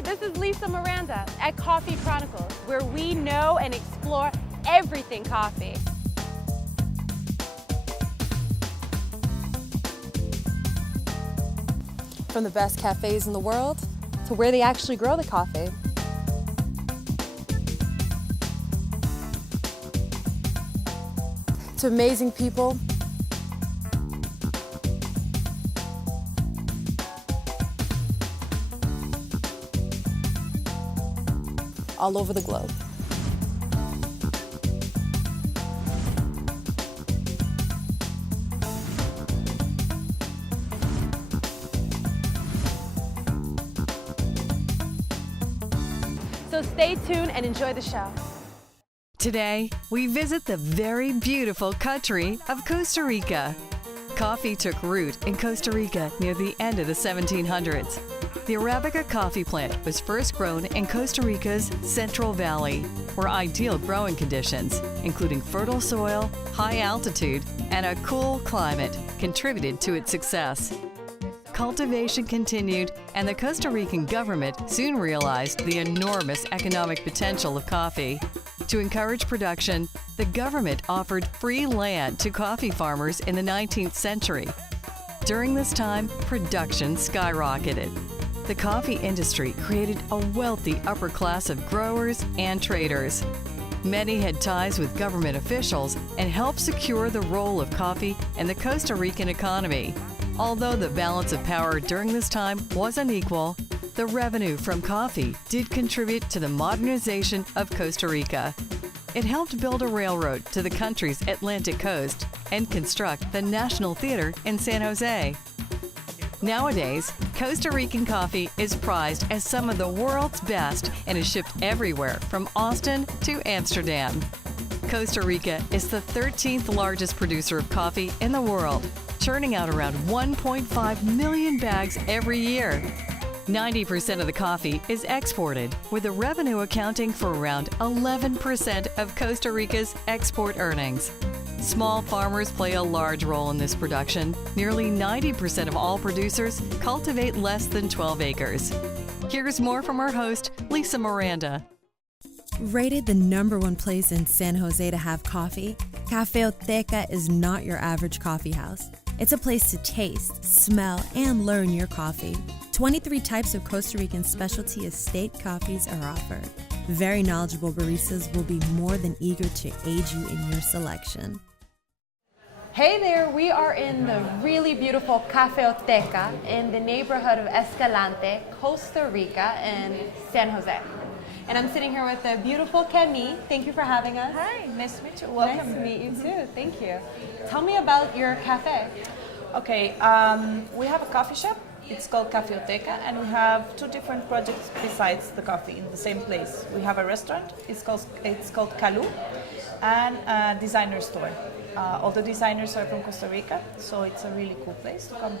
Hey, this is Lisa Miranda at Coffee Chronicles, where we know and explore everything coffee. From the best cafes in the world to where they actually grow the coffee. To amazing people. All over the globe. So stay tuned and enjoy the show. Today, we visit the very beautiful country of Costa Rica. Coffee took root in Costa Rica near the end of the 1700s. The Arabica coffee plant was first grown in Costa Rica's Central Valley, where ideal growing conditions, including fertile soil, high altitude, and a cool climate, contributed to its success. Cultivation continued, and the Costa Rican government soon realized the enormous economic potential of coffee. To encourage production, the government offered free land to coffee farmers in the 19th century. During this time, production skyrocketed. The coffee industry created a wealthy upper class of growers and traders. Many had ties with government officials and helped secure the role of coffee in the Costa Rican economy. Although the balance of power during this time was unequal, the revenue from coffee did contribute to the modernization of Costa Rica. It helped build a railroad to the country's Atlantic coast and construct the National Theater in San Jose. Nowadays, Costa Rican coffee is prized as some of the world's best and is shipped everywhere from Austin to Amsterdam. Costa Rica is the 13th largest producer of coffee in the world, churning out around 1.5 million bags every year. 90% of the coffee is exported, with the revenue accounting for around 11% of Costa Rica's export earnings. Small farmers play a large role in this production. Nearly 90% of all producers cultivate less than 12 acres. Here's more from our host, Lisa Miranda. Rated the #1 place in San Jose to have coffee, Cafeoteca is not your average coffee house. It's a place to taste, smell, and learn your coffee. 23 types of Costa Rican specialty estate coffees are offered. Very knowledgeable baristas will be more than eager to aid you in your selection. Hey there, we are in the really beautiful Cafeoteca in the neighborhood of Escalante, Costa Rica, in San Jose. And I'm sitting here with the beautiful Camille. Thank you for having us. Hi, nice to meet you. Welcome. Nice to meet you too. Thank you. Tell me about your cafe. Okay, we have a coffee shop. It's called Cafeoteca, and we have 2 different projects besides the coffee in the same place. We have a restaurant. It's called Calu, and a designer store. All the designers are from Costa Rica, so it's a really cool place to come.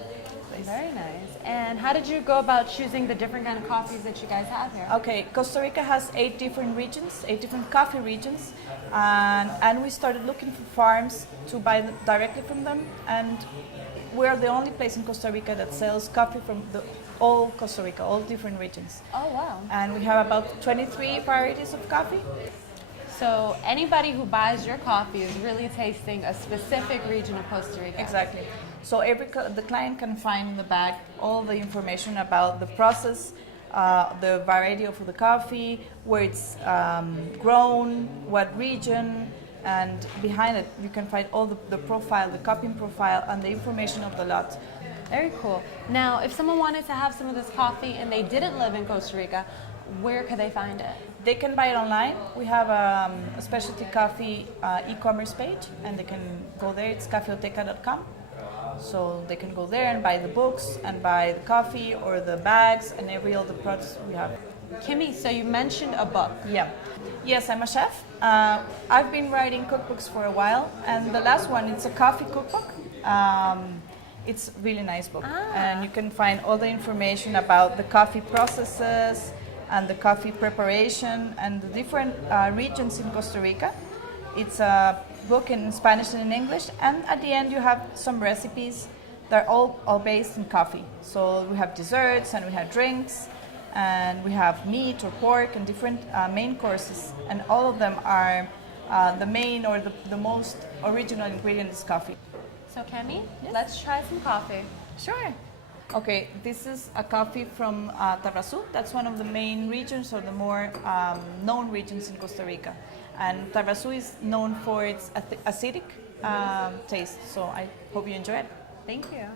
Very nice. And how did you go about choosing the different kind of coffees that you guys have here? Okay, Costa Rica has 8 different regions, 8 different coffee regions, and we started looking for farms to buy directly from them, and we're the only place in Costa Rica that sells coffee from all Costa Rica, all different regions. Oh, wow. And we have about 23 varieties of coffee. So anybody who buys your coffee is really tasting a specific region of Costa Rica. Exactly. So the client can find in the bag all the information about the process, the variety of the coffee, where it's grown, what region, and behind it you can find all the profile, the cupping profile, and the information of the lot. Very cool. Now, if someone wanted to have some of this coffee and they didn't live in Costa Rica, where could they find it? They can buy it online. We have a specialty coffee e-commerce page, and they can go there. It's cafeoteca.com. So they can go there and buy the books and buy the coffee or the bags and all the products we have. Kimmy, so you mentioned a book. Yeah. Yes, I'm a chef. I've been writing cookbooks for a while, and the last one, it's a coffee cookbook. It's a really nice book, and you can find all the information about the coffee processes and the coffee preparation and the different regions in Costa Rica. It's a book in Spanish and in English, and at the end you have some recipes. They're all based in coffee. So we have desserts and we have drinks, and we have meat or pork and different main courses, and all of them are the main or the most original ingredient is coffee. So Cami, Yes. let's try some coffee. Sure. Okay, this is a coffee from Tarrazú. That's one of the main regions or the more known regions in Costa Rica. And Tarrazú is known for its acidic taste, so I hope you enjoy it. Thank you.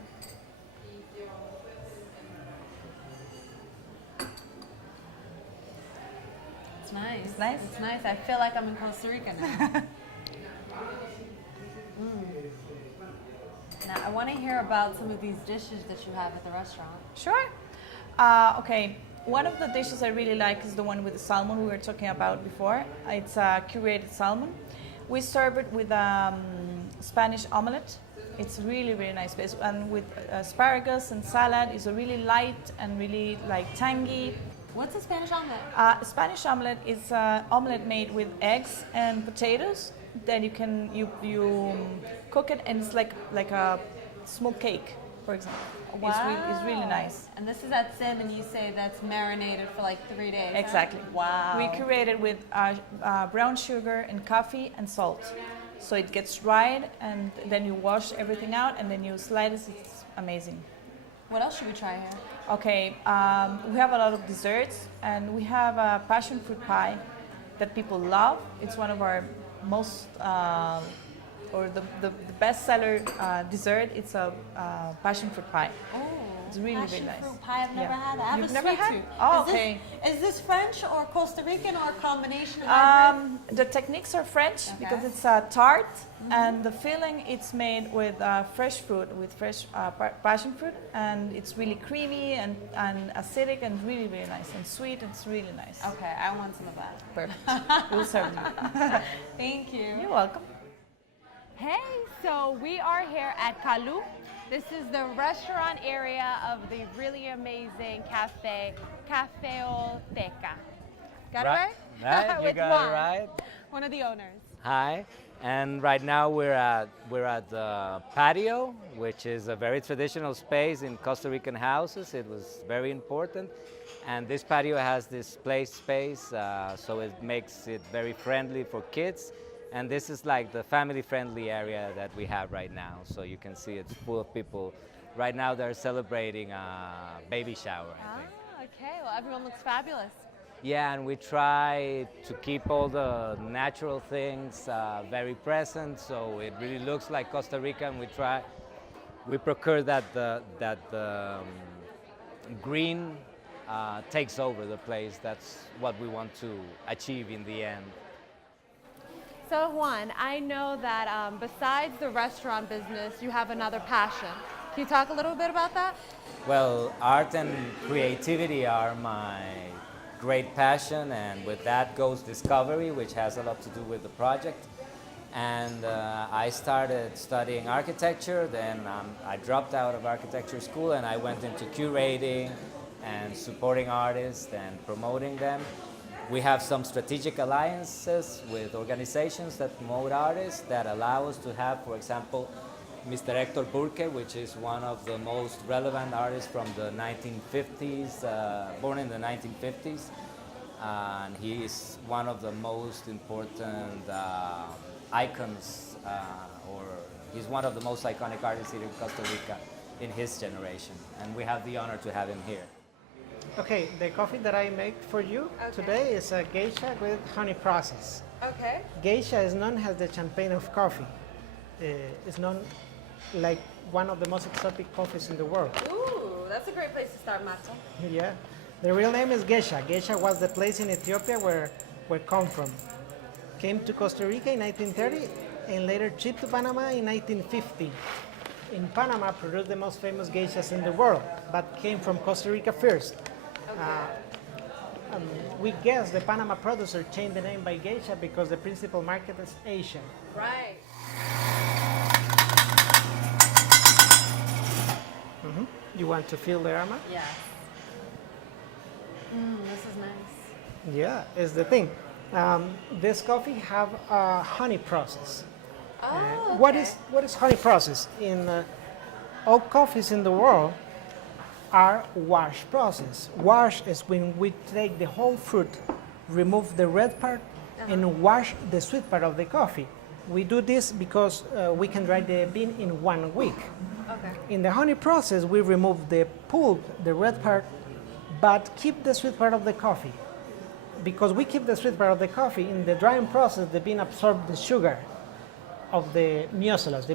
It's nice. It's nice? It's nice. I feel like I'm in Costa Rica now. Now, I want to hear about some of these dishes that you have at the restaurant. Sure. Okay, one of the dishes I really like is the one with the salmon we were talking about before. It's a curated salmon. We serve it with Spanish omelette. It's really, really nice. And with asparagus and salad. It's a really light and really tangy. What's a Spanish omelet? Spanish omelette is an omelette made with eggs and potatoes. Then you cook it, and it's like a smoked cake, for example. Wow. It's really nice. And this is at Sim, and you say that's marinated for like 3 days. huh? Exactly. Wow. We curate it with brown sugar and coffee and salt. So it gets dried, and then you wash everything out, and then you slice it. It's amazing. What else should we try here? Okay, we have a lot of desserts, and we have a passion fruit pie that people love. It's one of our most, or the best seller dessert. It's a passion fruit pie. Oh, It's really, passion really nice. fruit pie. I've never Yeah. had that. I have You've a never sweet had? tooth. Oh, Is this- okay. Is this French or Costa Rican or a combination of hybrid? The techniques are French because Okay. it's a tart, and the filling it's made with fresh fruit, with fresh passion fruit, and it's really creamy and acidic and really, really nice, and sweet. It's really nice. Okay, I want some of that. Perfect. We'll serve you. Thank you. You're welcome. Hey, so we are here at Kalu. This is the restaurant area of the really amazing cafe, Cafeoteca. Got it right? Right, you With got Juan, it right. one of the owners. Hi, and right now we're at the patio, which is a very traditional space in Costa Rican houses. It was very important, and this patio has this play space, so it makes it very friendly for kids. And this is like the family-friendly area that we have right now. So you can see it's full of people. Right now they're celebrating a baby shower, I think. Ah, okay. Well, everyone looks fabulous. Yeah, and we try to keep all the natural things very present, so it really looks like Costa Rica. And we procure that the green takes over the place. That's what we want to achieve in the end. So Juan, I know that besides the restaurant business, you have another passion. Can you talk a little bit about that? Well, art and creativity are my great passion, and with that goes discovery, which has a lot to do with the project. And I started studying architecture, then I dropped out of architecture school and I went into curating and supporting artists and promoting them. We have some strategic alliances with organizations that promote artists that allow us to have, for example, Mr. Héctor Burke, which is one of the most relevant artists from the 1950s, born in the 1950s. And he is one of the most important icons, or he's one of the most iconic artists here in Costa Rica in his generation. And we have the honor to have him here. Okay, the coffee that I make for you today is a geisha with honey process. Okay. Geisha is known as the champagne of coffee. It's known like one of the most exotic coffees in the world. Ooh, that's a great place to start, Marta. Yeah. The real name is Geisha. Geisha was the place in Ethiopia where come from. Came to Costa Rica in 1930 and later shipped to Panama in 1950. In Panama, produced the most famous geishas in the world, but came from Costa Rica first. We guess the Panama producer changed the name by geisha because the principal market is Asia. Right. You want to feel the aroma? Yes. This is nice. Yeah, is the thing. This coffee have a honey process. Oh, okay. What is honey process? In all coffees in the world are wash process. Wash is when we take the whole fruit, remove the red part, and wash the sweet part of the coffee. We do this because we can dry the bean in 1 week. Okay. In the honey process, we remove the pulp, the red part, but keep the sweet part of the coffee. Because we keep the sweet part of the coffee, in the drying process, the bean absorbs the sugar of the mucilage. The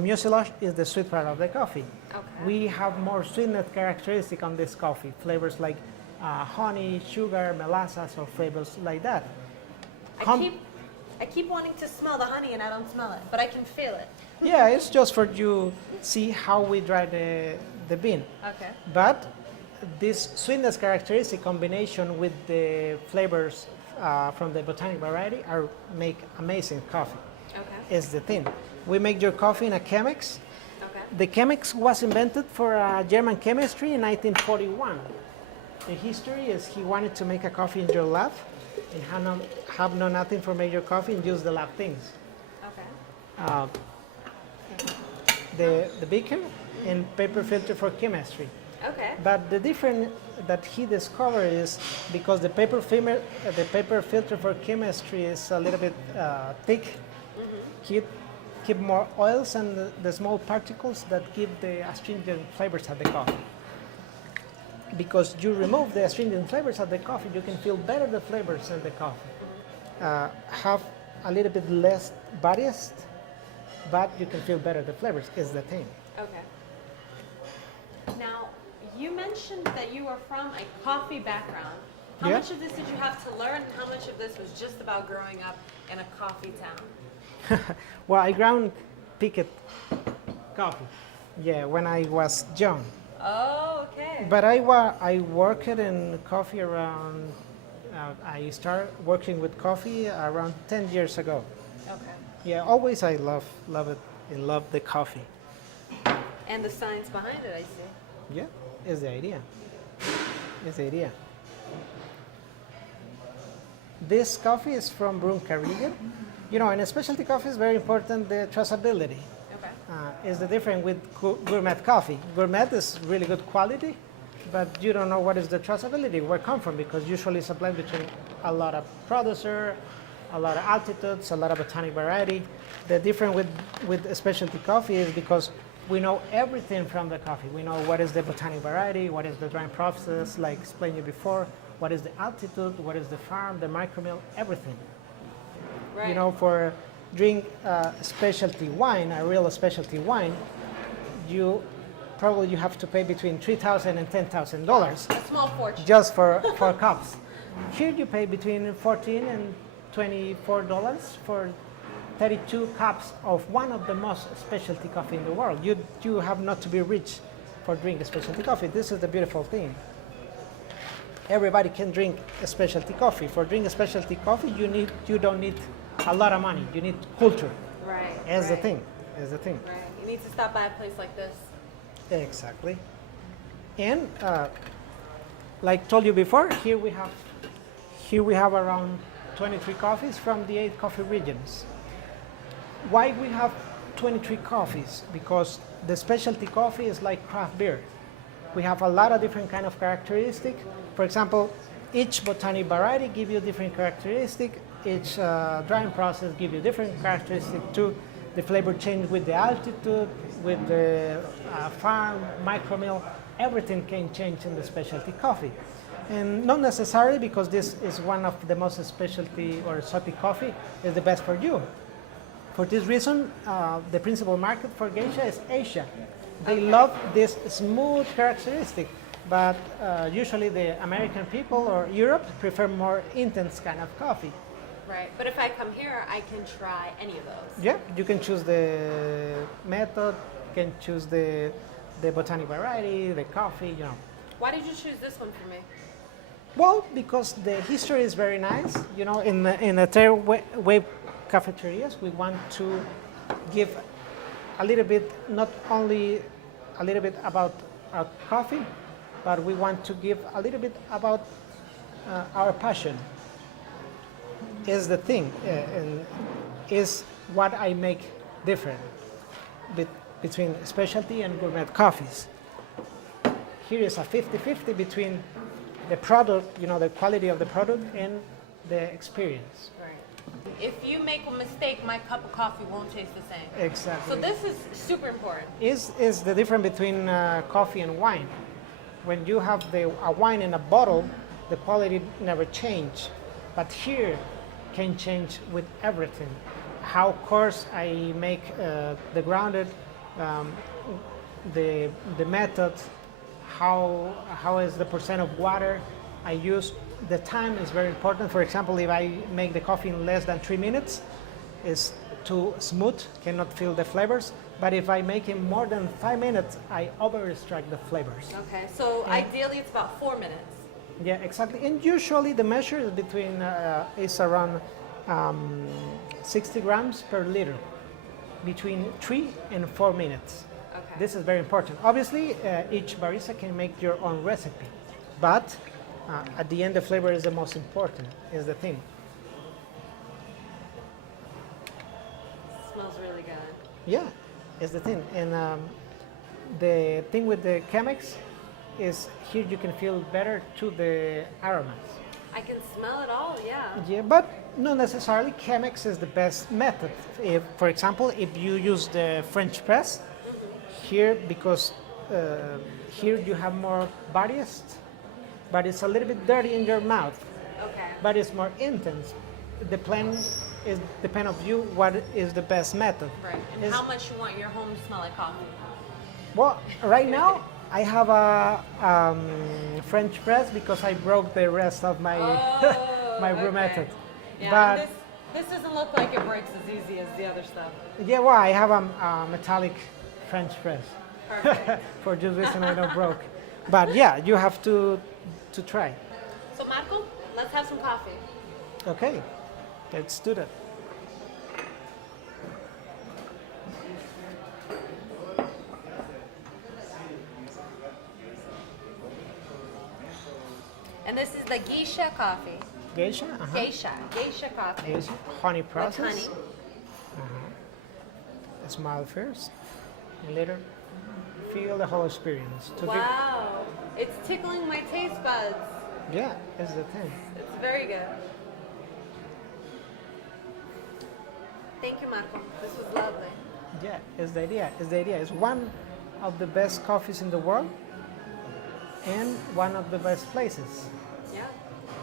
mucilage is the sweet part of the coffee. Okay. We have more sweetness characteristic on this coffee, flavors like honey, sugar, molasses, or flavors like that. I keep wanting to smell the honey and I don't smell it, but I can feel it. Yeah, it's just for you see how we dry the bean. Okay. But this sweetness characteristic combination with the flavors from the botanic variety make amazing coffee. Okay. Is the thing. We make your coffee in a Chemex. Okay. The Chemex was invented for German chemistry in 1941. The history is he wanted to make a coffee in your lab and have no nothing for make your coffee and use the lab things. Okay. The beaker and paper filter for chemistry. Okay. But the difference that he discovered is because the paper filter for chemistry is a little bit thick, keep more oils and the small particles that give the astringent flavors of the coffee. Because you remove the astringent flavors of the coffee, you can feel better the flavors in the coffee. Have a little bit less biased, but you can feel better the flavors is the thing. Okay. Now, you mentioned that you were from a coffee background. How Yeah. much of this did you have to learn, and how much of this was just about growing up in a coffee town? Well, I ground picked coffee, yeah, when I was young. Oh, okay. But I worked in coffee around, I started working with coffee around 10 years ago. Okay. Yeah, always I love it and love the coffee. And the science behind it, I see. Yeah, is the idea. Is the idea. This coffee is from Broome Caribbean. You know, in a specialty coffee is very important the traceability. Okay. Is the difference with gourmet coffee. Gourmet is really good quality, but you don't know what is the traceability, where it come from, because usually it's a blend between a lot of producer, a lot of altitudes, a lot of botanic variety. The difference with specialty coffee is because we know everything from the coffee. We know what is the botanic variety, what is the drying process, like explained you before, what is the altitude, what is the farm, the micromill, everything. Right. You know, for drink specialty wine, a real specialty wine, you have to pay between $3,000 and $10,000 A small fortune. just for cups. Here you pay between $14 and $24 for 32 cups of one of the most specialty coffee in the world. You have not to be rich for drinking specialty coffee. This is the beautiful thing. Everybody can drink a specialty coffee. For drinking specialty coffee, you don't need a lot of money. You need culture. Right. Is the right. thing. Is the thing. Right. You need to stop by a place like this. Exactly. And like told you before, here we have around 23 coffees from the 8 coffee regions. Why we have 23 coffees? Because the specialty coffee is like craft beer. We have a lot of different kind of characteristics. For example, each botanic variety gives you different characteristics. Each drying process gives you different characteristics too. The flavor change with the altitude, with the farm, micromill, everything can change in the specialty coffee. And not necessarily because this is one of the most specialty or exotic coffee is the best for you. For this reason, the principal market for geisha is Asia. They love this smooth characteristic, but usually the American people or Europe prefer more intense kind of coffee. Right. But if I come here, I can try any of those. Yeah, you can choose the method, can choose the botanic variety, the coffee, you know. Why did you choose this one for me? Well, because the history is very nice. You know, in the third wave cafeterias, we want to give a little bit, not only a little bit about our coffee, but we want to give a little bit about our passion. Is the thing, and is what I make different between specialty and gourmet coffees. here is a 50-50 between the product, you know, the quality of the product and the experience. Right. If you make a mistake, my cup of coffee won't taste the same. Exactly. So this is super important. Is the difference between coffee and wine. When you have a wine in a bottle, the quality never change. But here can change with everything. How coarse I make the grounded, the method, how is the percent of water I use. The time is very important. For example, if I make the coffee in less than 3 minutes, it's too smooth, cannot feel the flavors. But if I make it more than 5 minutes, I over-extract the flavors. Okay, so ideally it's about 4 minutes. Yeah, exactly. And usually the measure is between is around 60 grams per liter, between 3 and 4 minutes. Okay. This is very important. Obviously, each barista can make your own recipe, but at the end, the flavor is the most important, is the thing. Smells really good. Yeah, is the thing. And the thing with the Chemex is here you can feel better to the aromas. I can smell it all, yeah. Yeah, but not necessarily. Chemex is the best method. If, for example, if you use the French press, here, because here you have more biased, but it's a little bit dirty in your mouth. Okay. But it's more intense. The plan is depend of you what is the best method. Right. And how much you want your home to smell like coffee? Well, right now I have a French press because I broke the rest of my my brew method. Yeah, But and this doesn't look like it breaks as easy as the other stuff. yeah, well, I have a metallic French press. Perfect. For this reason I don't broke. But yeah, you have to try. So Marco, let's have some coffee. Okay, let's do that. And this is the geisha coffee. Geisha? Geisha coffee. Geisha. Honey process. With honey. Smile first, and later feel the whole experience. Wow, it's tickling my taste buds. Yeah, that's the thing. It's very good. Thank you, Marco. This was lovely. Yeah, it's the idea. It's the idea. It's one of the best coffees in the world and one of the best places. Yeah.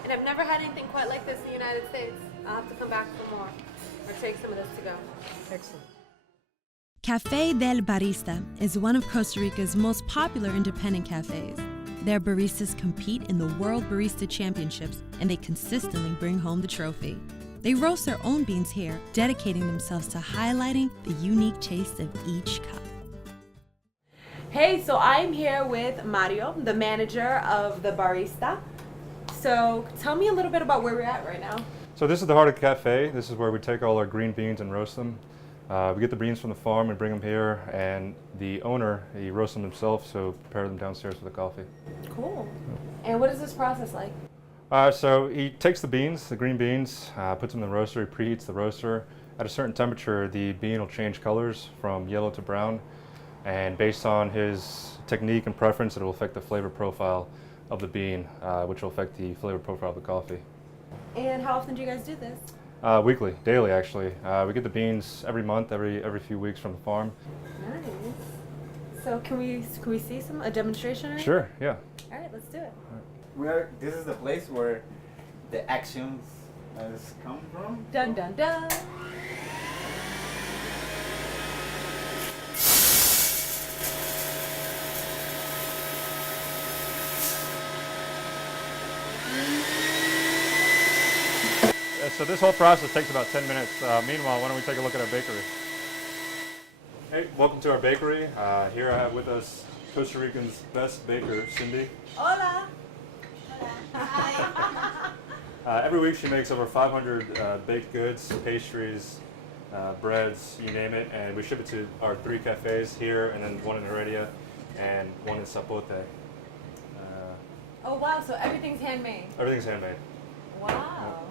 And I've never had anything quite like this in the United States. I'll have to come back for more or take some of this to go. Excellent. Café del Barista is one of Costa Rica's most popular independent cafes. Their baristas compete in the World Barista Championships, and they consistently bring home the trophy. They roast their own beans here, dedicating themselves to highlighting the unique taste of each cup. Hey, so I'm here with Mario, the manager of the barista. So tell me a little bit about where we're at right now. So this is the heart of the cafe. This is where we take all our green beans and roast them. We get the beans from the farm and bring them here, and the owner, he roasts them himself, so prepare them downstairs for the coffee. Cool. And what is this process like? So he takes the beans, the green beans, puts them in the roaster, he preheats the roaster. At a certain temperature, the bean will change colors from yellow to brown, and based on his technique and preference, it will affect the flavor profile of the bean, which will affect the flavor profile of the coffee. And how often do you guys do this? Weekly, daily actually. We get the beans every month, every few weeks from the farm. Nice. So can we see a demonstration? Sure, yeah. All right, let's do it. This is the place where the actions has come from. Dun dun dun. So this whole process takes about 10 minutes. Meanwhile, why don't we take a look at our bakery? Hey, welcome to our bakery. Here I have with us Costa Rican's best baker, Cindy. Hola. Every week she makes over 500 baked goods, pastries, breads, you name it, and we ship it to our 3 cafes here, and then one in Heredia and one in Zapote. Oh wow, so everything's handmade. Everything's handmade. Wow.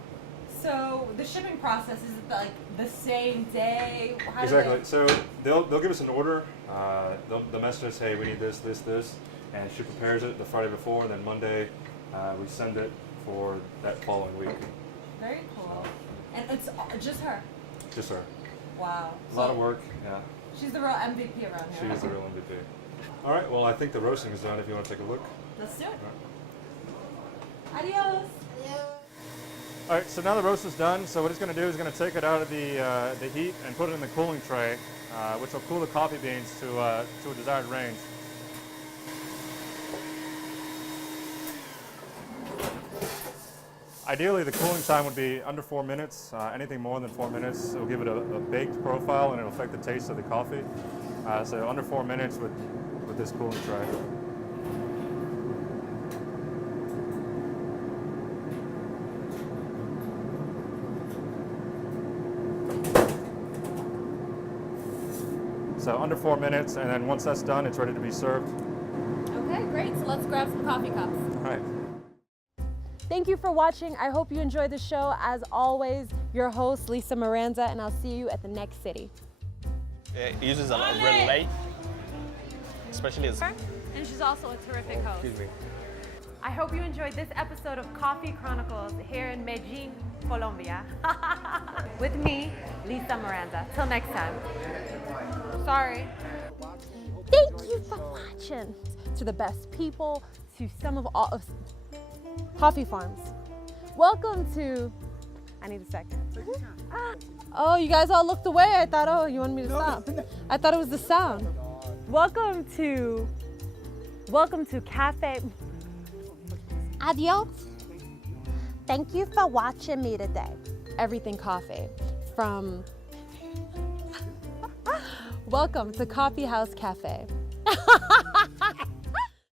So the shipping process, is it like the same day? How Exactly. So they'll give us an order. They'll message us, hey, we need this, this, this, and she prepares it the Friday before, and then Monday we send it for that following week. Very cool. And it's just her? Just her. Wow. A lot of work, yeah. She's the real MVP around here. She is the real MVP. All right, well, I think the roasting is done if you want to take a look. Let's do it. All right. Adios. All right, so now the roast is done. So what it's going to do is going to take it out of the heat and put it in the cooling tray, which will cool the coffee beans to a desired range. Ideally, the cooling time would be under 4 minutes. Anything more than 4 minutes, it'll give it a baked profile and it'll affect the taste of the coffee. So under 4 minutes with this cooling tray. So under 4 minutes, and then once that's done, it's ready to be served. Okay, great. So let's grab some coffee cups. All right. Thank you for watching. I hope you enjoyed the show. As always, your host, Lisa Miranda, and I'll see you at the next city. It uses a lot of red light, especially as... And she's also a terrific host. Excuse me. I hope you enjoyed this episode of Coffee Chronicles here in Medellin, Colombia. With me, Lisa Miranda. Till next time. Sorry. Thank you for watching. To the best people, to some of all of coffee farms. Welcome to, I need a second. Oh, you guys all looked away. I thought, oh, you wanted me to stop. I thought it was the sound. Welcome to Cafe. Adios. Thank you for watching me today. Everything coffee from, welcome to Coffee House Cafe.